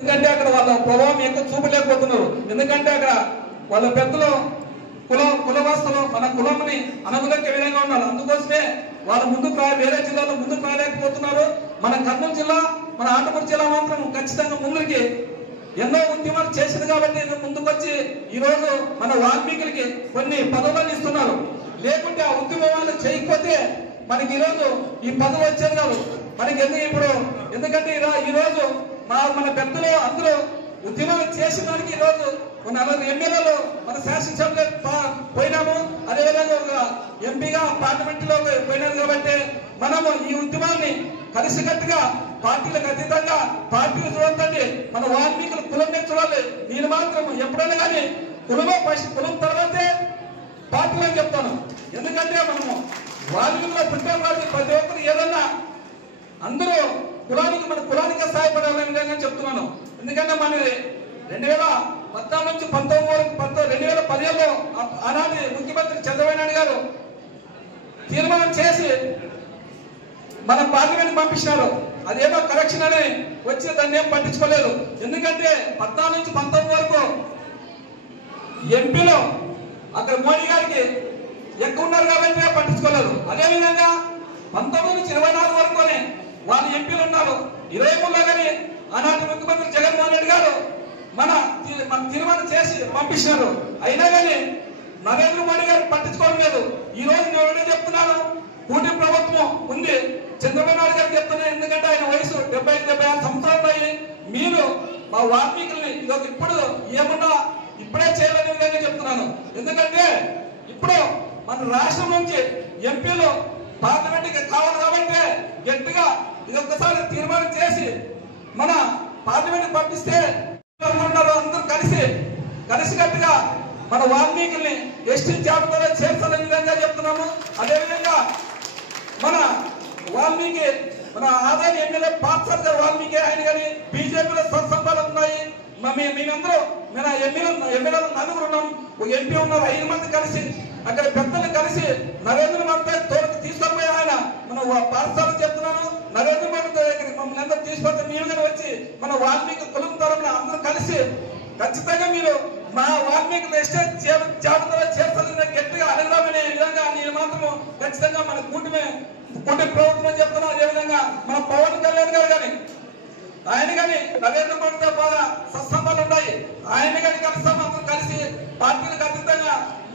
ఎందుకంటే అక్కడ వాళ్ళ ప్రభావం ఎక్కువ చూపలేకపోతున్నారు. ఎందుకంటే అక్కడ వాళ్ళ పెద్దలు కులవాస్తులు మన కులంని అనుగుణంగా విధంగా ఉన్నారు. అందుకోసమే వాళ్ళ ముందుకు వేరే జిల్లాలో ముందుకు రాలేకపోతున్నారు. మన కర్నూలు జిల్లా, మన ఆంధ్రప్రదేశ్ జిల్లా మాత్రం ఖచ్చితంగా ముందుకి ఎన్నో ఉద్యమాలు చేసింది కాబట్టి ముందుకు వచ్చి ఈ రోజు మన వాల్మీకులకి కొన్ని పదవులను ఇస్తున్నారు. లేకుంటే ఆ ఉద్యమాలు చేయకపోతే మనకి ఈ రోజు ఈ పదవి వచ్చేది కాదు. మనకి ఇప్పుడు ఎందుకంటే ఈ రోజు మన పెద్దలు అందరూ ఉద్యమాలు చేసిన దానికి ఈ రోజు 40 ఎమ్మెల్యేలు మన శాసనసభలో పోయినాము. అదేవిధంగా ఒక ఎంపీగా పార్లమెంట్ లో పోయినారు. కాబట్టి మనము ఈ ఉద్యమాన్ని కలిసికట్టుగా పార్టీలకు అతీతంగా పార్టీలు చూడండి, మన వాల్మీకులు కులం మీద చూడాలి. నేను మాత్రం ఎప్పుడైనా కానీ కులం తర్వాతే పార్టీలు అని చెప్తాను. ఎందుకంటే మనము వాల్మీకులు పుట్టిన వాళ్ళు ప్రతి ఒక్కరు ఏదన్నా అందరూ మన కులానికి సహాయపడాలని విధంగా చెప్తున్నాను. ఎందుకంటే మన 2014 నుంచి 19 వరకు 2015లో ఆనాటి ముఖ్యమంత్రి చంద్రబాబు నాయుడు గారు తీర్మానం చేసి మన పార్లమెంట్ పంపించినారు. అదేమో కరెక్షన్ అని వచ్చి దాన్ని ఏం పట్టించుకోలేదు. ఎందుకంటే 14 నుంచి 19 వరకు ఎంపీలో అక్కడ మోడీ గారికి ఎక్కువ ఉన్నారు కాబట్టి పట్టించుకోలేదు. అదేవిధంగా 19 నుంచి 24 వరకునే వాళ్ళ ఎంపీలు ఉన్నారు. 23లో కానీ ఆనాటి ముఖ్యమంత్రి జగన్మోహన్ రెడ్డి గారు మన తీర్మానం చేసి పంపించినారు. అయినా కానీ నరేంద్ర మోడీ గారు పట్టించుకోవడం లేదు. ఈ రోజు నేను చెప్తున్నాను, కూటమి ప్రభుత్వం ఉంది. చంద్రబాబు నాయుడు గారు చెప్తున్నాను, ఎందుకంటే ఆయన వయసు 75-76 సంవత్సరాలు అయ్యి మీరు మా వాల్మీకుల్ని ఇప్పుడు ఏమన్నా ఇప్పుడే చేయాలనే విధంగా చెప్తున్నాను. ఎందుకంటే ఇప్పుడు మన రాష్ట్రం నుంచి ఎంపీలు పార్లమెంట్కి కావాలి కాబట్టి గట్టిగా ఒక్కసారి తీర్మానం చేసి మన పార్లమెంట్ పంపిస్తే అందరూ కలిసికట్టుగా మన వాల్మీకుల్ని ఎస్టీ జాబితాలో చేర్చాలనే విధంగా చెప్తున్నాము. అదేవిధంగా మన వాల్మీకి మన ఆదాయ ఎమ్మెల్యే పాత్సర్ గారు వాల్మీకి ఆయన కానీ బీజేపీలో సత్సంబాలు ఉన్నాయి. మేమందరూ మన ఎమ్మెల్యేలు 4 ఉన్నాం. ఒక ఎంపీ ఉన్నారు. 5 మంది కలిసి అక్కడ పెద్దలు కలిసి నరేంద్ర మోడీ తోడుకు తీసుకొని ఆయన మన పాఠశాల చెప్తున్నాను. నరేంద్ర మోడీ మమ్మల్ని అందరూ తీసుకొస్తే మీరు కానీ వచ్చి మన వాల్మీకి కులం తరపున అందరూ కలిసి ఖచ్చితంగా మీరు మా వాల్మీకి ఎస్టేట్ జాబితాలో చేర్చాలని గట్టిగా అడగదామనే విధంగా నేను మాత్రము ఖచ్చితంగా మన కూటమి ప్రభుత్వం చెప్తున్నాను. అదేవిధంగా మన పవన్ కళ్యాణ్ గారు కానీ ఆయన కానీ నరేంద్ర మోడీతో బాగా సత్సంబాలు ఉన్నాయి. ఆయన కానీ కలిసాము. అందరూ కలిసి పార్టీలకు అతీతంగా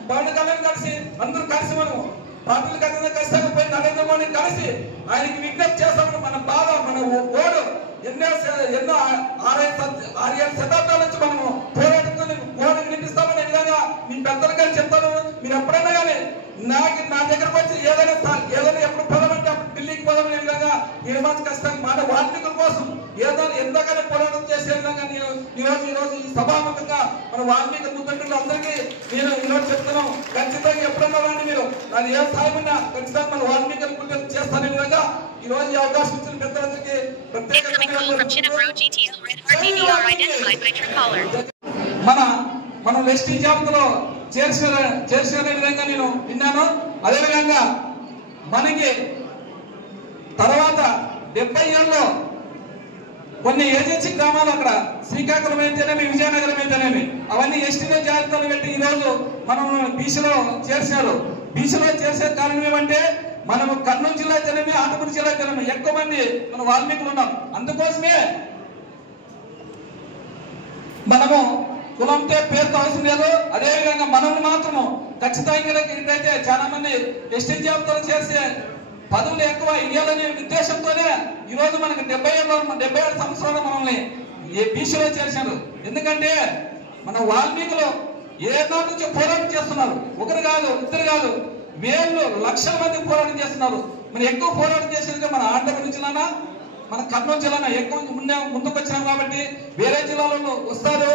పవన్ కళ్యాణ్ కలిసి అందరూ కలిసి మనము పార్టీలకు అతీతంగా ఖచ్చితంగా పోయి నరేంద్ర మోడీ కలిసి ఆయనకి విజ్ఞప్తి చేస్తామని మన బాధ మన ఓడు ఎన్నో 6-7 శతాబ్దాల నుంచి మనము పోరాడుతూ ఓడు వినిపిస్తామనే విధంగా మీ పెద్దలు కానీ చెప్తాను. మీరు ఎప్పుడైనా కానీ నా దగ్గరకు వచ్చి ఏదైనా ఎప్పుడు పోదామంటే ఢిల్లీకి పోదామనే విధంగా నిర్మాణం ఖచ్చితంగా మన వాల్మీకుల కోసం ఎంతగానో పోరాటం చేసే విధంగా నేను ఈరోజు ఈ సభాముఖంగా మన వాల్మీకి ముద్దంటులు అందరికీ నేను ఈరోజు చెప్తున్నాను. ఖచ్చితంగా ఎప్పుడన్నా కానీ మీరు దాని ఏ సహాయం ఉన్నా ఖచ్చితంగా మన వాల్మీకి గుర్తు చేస్తానే విధంగా ఈ రోజు ఈ అవకాశం ఇచ్చిన పెద్దలందరికీ మనం ఎస్టీ జాబితాలో చేర్చిన విధంగా నేను విన్నాను. అదేవిధంగా మనకి తర్వాత 70 ఏళ్ళలో కొన్ని ఏజెన్సీ గ్రామాలు అక్కడ శ్రీకాకుళం అయితేనేమి విజయనగరం అయితేనేమి అవన్నీ ఎస్టీలో జాబితాలు పెట్టి ఈ రోజు మనం బీసీలో చేర్చారు. బీసీలో చేసే కారణం ఏమంటే మనము కర్నూలు జిల్లా అయితేనేమి ఆంధ్రప్రదేశ్ జిల్లా అయితేనేమి ఎక్కువ మంది మన వాల్మీకులు ఉన్నాం. అందుకోసమే మనము కులంతో పేరుతో అవసరం లేదు. అదేవిధంగా మనల్ని మాత్రము ఖచ్చితంగా అయితే చాలా మంది ఎస్టీ జాబితాలు చేసే పదవులు ఎక్కువ ఇవ్వాలనే ఉద్దేశంతోనే ఈ రోజు మనకి 77 సంవత్సరాలు మనల్ని బీసీలో చేశారు. ఎందుకంటే మన వాల్మీకులు ఏనాటి నుంచి పోరాటం చేస్తున్నారు. ఒకరు కాదు, ఇద్దరు కాదు, వేళ్ళు లక్షల మంది పోరాటం చేస్తున్నారు. మరి ఎక్కువ పోరాటం చేసేది మన ఆంధ్రప్రదేశ్ జిల్లానా మన కర్నూలు జిల్లానా ఎక్కువ ముందుకు వచ్చినాం కాబట్టి వేరే జిల్లాలలో వస్తారు.